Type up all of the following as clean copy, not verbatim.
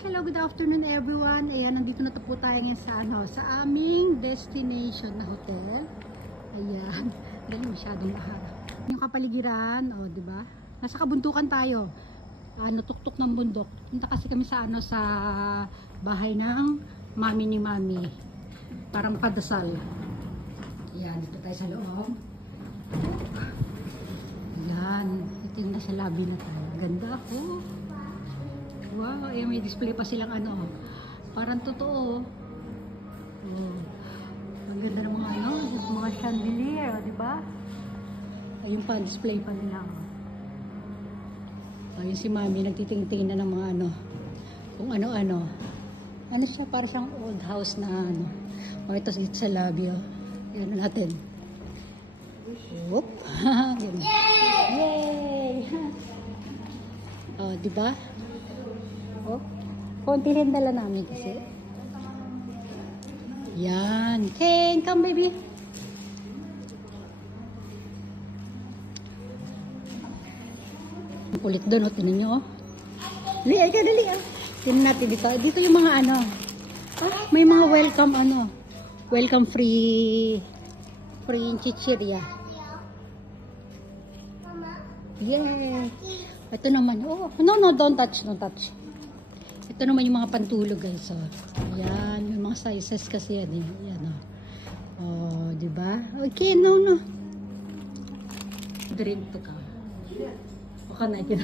Hello, good afternoon everyone. Ayan, nandito na po tayo ngayon sa aming destination na hotel. Ayan, dahil masyadong mahal. Yung kapaligiran, di ba? Nasa kabundukan tayo. Tuktok ng bundok. Punta kasi kami sa sa bahay ng mami ni mami. Parang padasal. Ayan, dito tayo sa loob. Ayan, ito yung nasa lobby na tayo. Ganda ako. Wow, may display pa silang parang totoo. Ang ganda ng mga chandelier, di ba? Ayun pa, display pa nila. Ayun si mami, nagtitingin na ng mga kung ano-ano. Ano siya, para siyang old house na ito sa lobby, Yan natin. Whoop! Yay! Di ba? Konti rin dala namin kasi. Yan. Ken, come baby. Ang kulit doon, tinan nyo, Dali, dali, Tinan natin dito. Dito yung mga may mga welcome, welcome free chichirya. Yeah. Ito naman, no, don't touch. Ito naman yung mga pantulog, guys. Ayan, yung mga sizes kasi yan. Ayan, diba? Okay, no. Drink to ka. Baka na ito.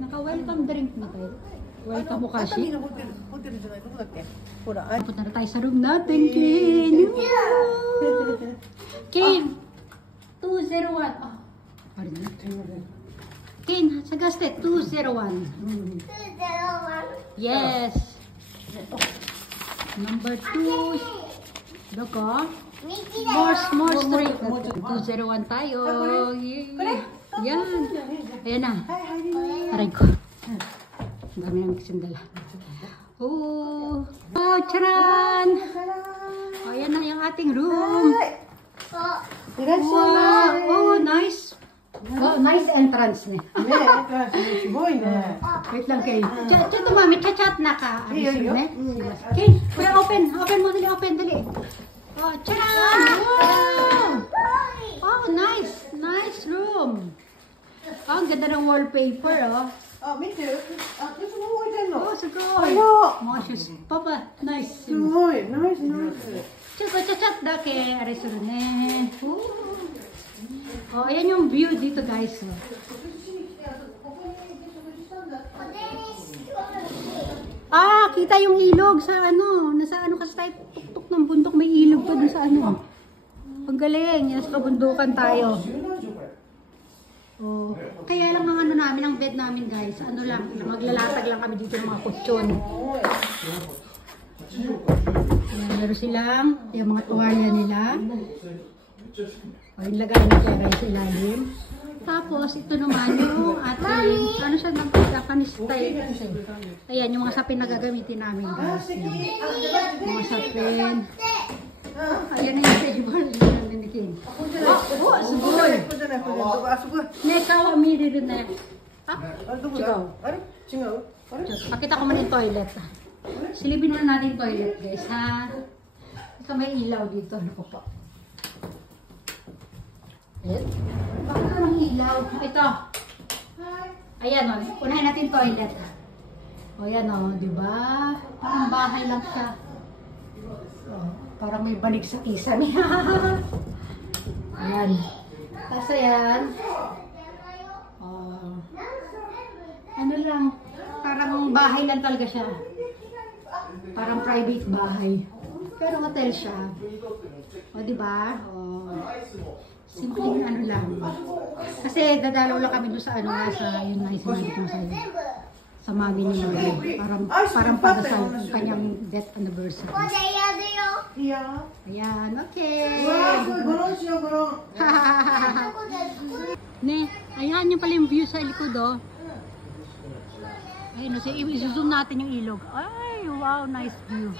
Naka-welcome drink na kayo. Welcome mo kasi. Punta na tayo sa room natin, Kane. Kane, 201. Pardon na. Kane, sa gastet, 201. 201? Yes. Number 2. Doko. More straight. 201 tayo. Yan. Ayan na. Aray ko. Ang dami namin kasindala. Wow, charan! Ayan na yung ating room. Wow, nice. Nice entrance ne. Wait lang kayo. Chato mami, chat na ka. Okay, pero open mo dali. Charan! Wow! Nice room. Ang ganda ng wallpaper, me too. Sugoi. Moshus. Papa, nice. Nice. Chat da ke restaurant. Ayan yung view dito, guys. Kita yung ilog sa nasa kasi tayo, tuktok ng bundok, may ilog pa dun sa Ang galing, yan sa kabundukan tayo. Kaya lang ang namin, ang bed namin, guys, maglalatag lang kami dito ng mga kutsyon. Meron silang yung mga tuwalya nila. Yung lagay na pera sa ilalim. Tapos, ito naman yung ating, siya ng Japanese style. Ayan, yung mga sapin na gagamitin namin, guys. Mga sapin. Ayan na yung table. Sugoi. Nekawa miri rin na. Pakita ko muna yung toilet. Silipin na natin yung toilet, guys, ha? Ito may ilaw dito. Ano po po? Bakit ka ng ilaw? Ito. Ayan, unahin natin toilet. Ayan, diba? Parang bahay lang siya. Parang may banig sa kisame. Ayan. Tapos ayan. Lang. Parang bahay lang talaga siya. Parang private bahay. Pero hotel siya. Diba? Simpleng lang. Kasi dadalaw lang kami doon sa yun na isinabit mo sa'yo. Sa mami ni mami. Parang padasal ang kanyang death anniversary. Ayan, okay. Ayan yung pala yung view sa likod, Ayun, i-zoom natin yung ilog. Ay, wow, nice view.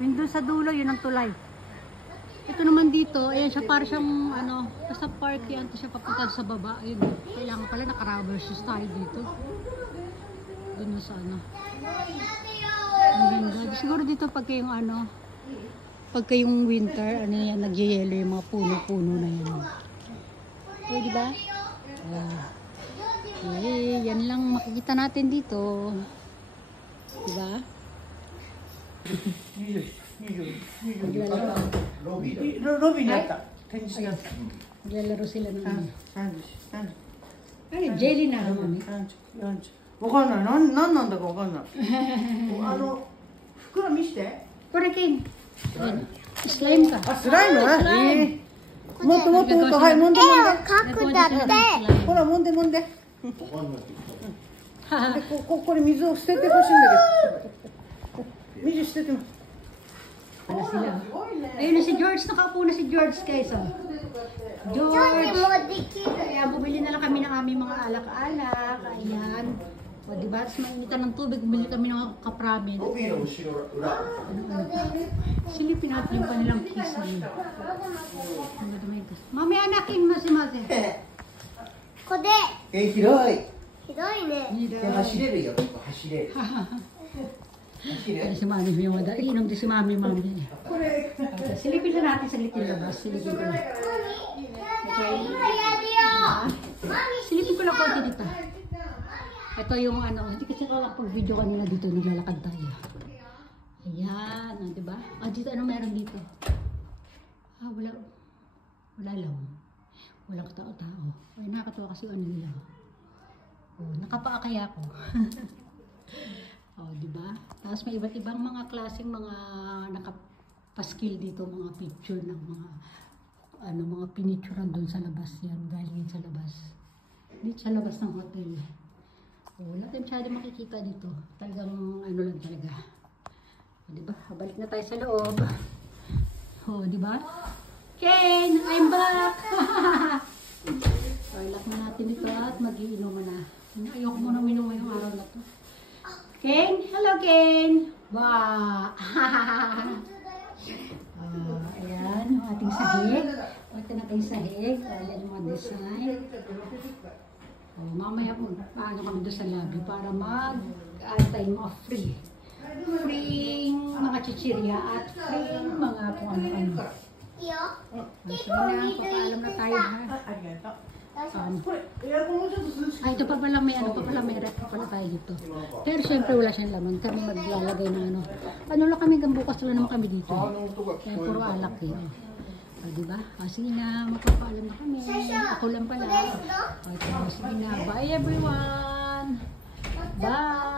Yung doon sa dulo, yun ang tulay. Ito naman dito, ayan siya, para siyang basta park yan, siya papunta sa baba. Ayun, kailangan pala naka-rubber shoes tayo dito. Doon sa ano. Ang ganda. Siguro dito pagka yung ano, pagka yung winter, ano yan, nagyayelo yung mga puno-puno na yan. Okay, di ba? Okay, yan lang makikita natin dito. Di ba? Maglalaro. ロビーにあった。テニスだった。Maglalaro sila ng ano. 30、Ano, jelly na naman eh. 40、わかんない。なんなんだかわかんない。袋見して。これKen. Slime ka. あ、スライム？もっともっともっと、はい、もんでもんで。描くだって。ほら、もんでもんで。で、これ水を捨ててほしいんだけど。水捨てても。 Ano sila? Ayun na si George. Nakaupo na si George guys. Oh. George. Kaya bumili na lang kami ng aming mga alak-alak. Ayan. O diba? Tapos mainitan ng tubig. Bumili kami ng kapramen. Silipin natin yung kanilang kiss. Mami anakin masi-masi. これ広い。ひどいね。走れるよ。走れる。走る。 Si Mami may wada. Inom din si Mami. Silipin na natin sa litil labas. Silipin ko na. Silipin ko lang konti dito. Ito yung ano. Hindi kasi ko lang pag video kanina dito. Naglalakad tayo. Ayan. Diba? Dito ano meron dito? Wala. Wala lang. Walang tao-tao. Ay nakakatawa kasi ano nila. Nakapaa kaya ako. Di ba? Tapos may iba't ibang mga klaseng mga nakapaskil dito, mga picture ng mga mga pinicturean doon sa labas yan, galing sa labas. Dito sa labas ng hotel. Wala tayong masyado makikita dito. Talagang ano lang talaga. Di ba? Balik na tayo sa loob. Di ba? Ken, I'm back! Lock na natin ito at mag-iinuman na. Ayoko muna minum yung araw na to. Ken? Hello, Ken! Wow! Ayan, yung ating sahig. Ito na ating sahig. Ayan yung mga design. Mamaya po, paano kami doon sa lobby para mag-tayo mga free. Free mga chichirya at free mga kung ano-ano. Sige na, papaalam na tayo ha. Ito pa pala may rep pa pala tayo dito. Pero syempre wala siyang laman. Kami maglalagay na ano. Ano lang kami, bukas lang naman kami dito. Kaya puro alak eh. Diba? Sige na, magpapaalam na kami. Ako lang pala. Sige na, bye everyone! Bye!